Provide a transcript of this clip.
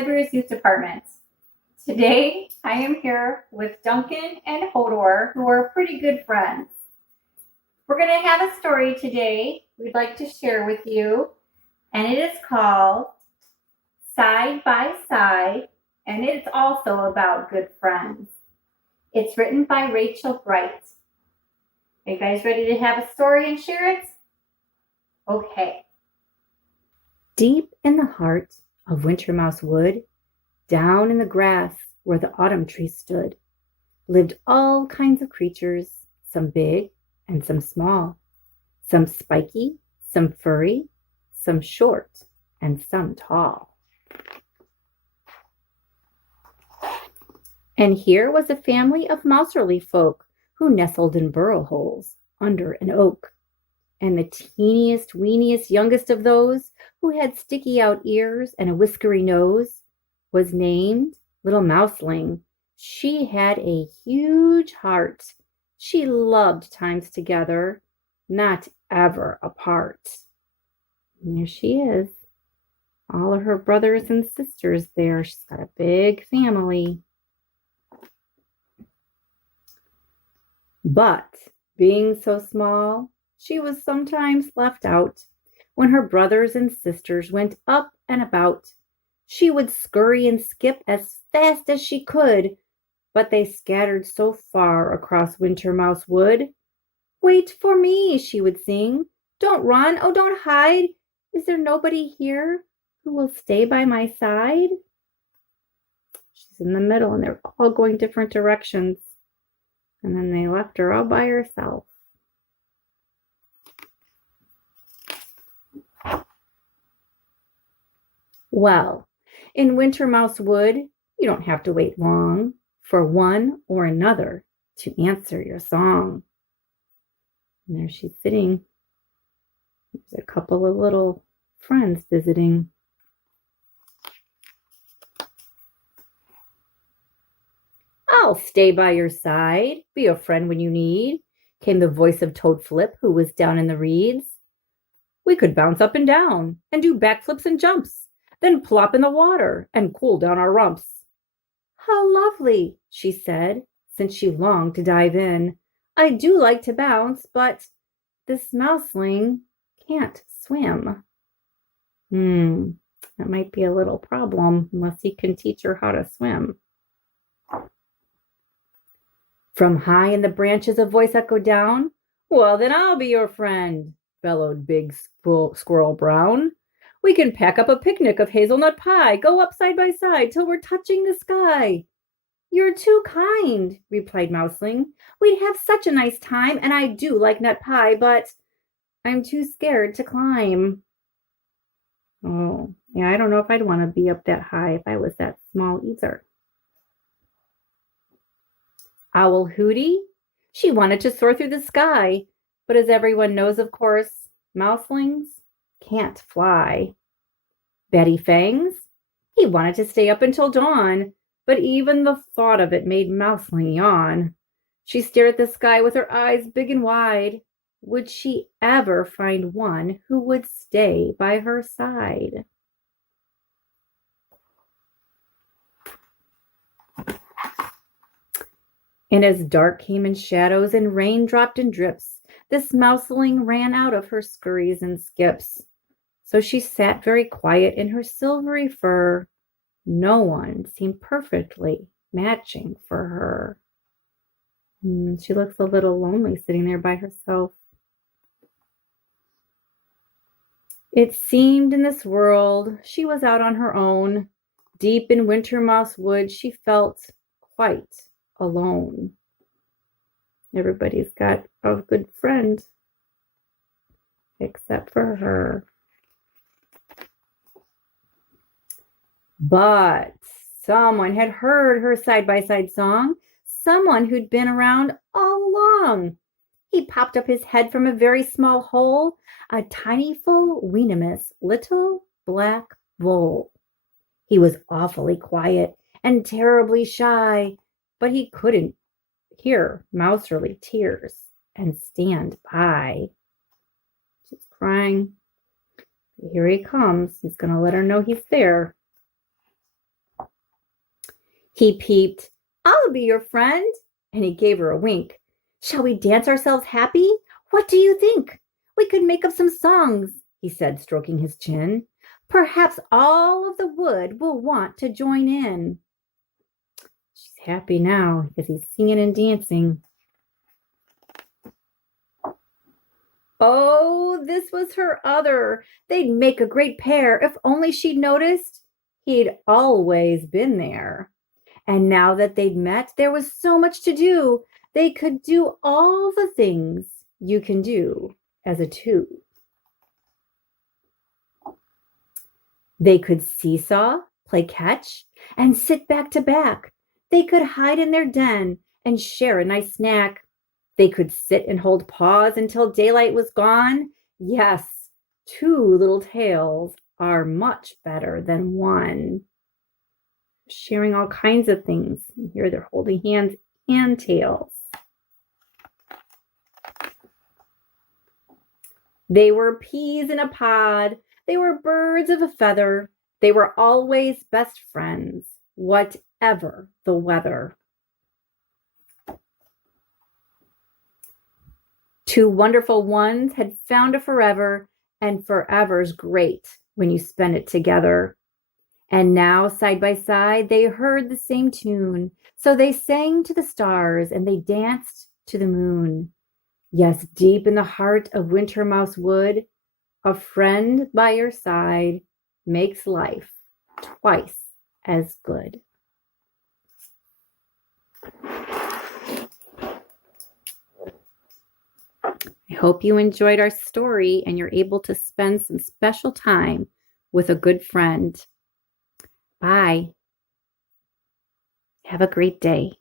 Library's Youth Department. Today, I am here with Duncan and Hodor, who are pretty good friends. We're going to have a story today we'd like to share with you, and it is called Side by Side, and it's also about good friends. It's written by Rachel Bright. Are you guys ready to have a story and share it? Okay. Deep in the heart of Wintermouse Wood, down in the grass where the autumn tree stood, lived all kinds of creatures, some big and some small, some spiky, some furry, some short, and some tall. And here was a family of mouserly folk who nestled in burrow holes under an oak. And the teeniest, weeniest, youngest of those, who had sticky out ears and a whiskery nose, was named Little Mouseling. She had a huge heart. She loved times together, not ever apart. And there she is, all of her brothers and sisters there. She's got a big family. But being so small, she was sometimes left out. When her brothers and sisters went up and about, she would scurry and skip as fast as she could, but they scattered so far across Wintermouse Wood. "Wait for me," she would sing. "Don't run, oh, don't hide. Is there nobody here who will stay by my side?" She's in the middle, and they're all going different directions. And then they left her all by herself. Well, in Wintermouse Wood, you don't have to wait long for one or another to answer your song. And there she's sitting. There's a couple of little friends visiting. "I'll stay by your side, be a friend when you need," came the voice of Toad Flip, who was down in the reeds. "We could bounce up and down and do backflips and jumps, then plop in the water and cool down our rumps." "How lovely," she said, since she longed to dive in. "I do like to bounce, but this mouseling can't swim." That might be a little problem unless he can teach her how to swim. From high in the branches a voice echoed down. "Well, then I'll be your friend," bellowed Big Squirrel Brown. "We can pack up a picnic of hazelnut pie, go up side by side till we're touching the sky." "You're too kind," replied Mouseling. "We'd have such a nice time, and I do like nut pie, but I'm too scared to climb." Oh, yeah, I don't know if I'd want to be up that high if I was that small either. Owl Hooty, she wanted to soar through the sky, but as everyone knows, of course, mouselings can't fly. Betty Fangs, he wanted to stay up until dawn, but even the thought of it made Mouseling yawn. She stared at the sky with her eyes big and wide. Would she ever find one who would stay by her side? And as dark came in shadows and rain dropped in drips, this mouseling ran out of her scurries and skips. So she sat very quiet in her silvery fur. No one seemed perfectly matching for her. She looks a little lonely sitting there by herself. It seemed in this world she was out on her own. Deep in Wintermouse Wood, she felt quite alone. Everybody's got a good friend except for her. But someone had heard her side-by-side song, someone who'd been around all along. He popped up his head from a very small hole, a tiny full weenimous little black vole. He was awfully quiet and terribly shy, but he couldn't hear mouserly tears and stand by. She's crying. Here he comes. He's going to let her know he's there. He peeped. "I'll be your friend." And he gave her a wink. "Shall we dance ourselves happy? What do you think? We could make up some songs," he said, stroking his chin. "Perhaps all of the wood will want to join in." She's happy now because he's singing and dancing. Oh, this was her other. They'd make a great pair if only she'd noticed. He'd always been there. And now that they'd met, there was so much to do. They could do all the things you can do as a two. They could seesaw, play catch, and sit back to back. They could hide in their den and share a nice snack. They could sit and hold paws until daylight was gone. Yes, two little tails are much better than one. Sharing all kinds of things. Here they're holding hands and tails. They were peas in a pod. They were birds of a feather. They were always best friends, whatever the weather. Two wonderful ones had found a forever, and forever's great when you spend it together. And now, side by side, they heard the same tune. So they sang to the stars and they danced to the moon. Yes, deep in the heart of Wintermouse Wood, a friend by your side makes life twice as good. I hope you enjoyed our story and you're able to spend some special time with a good friend. Bye. Have a great day.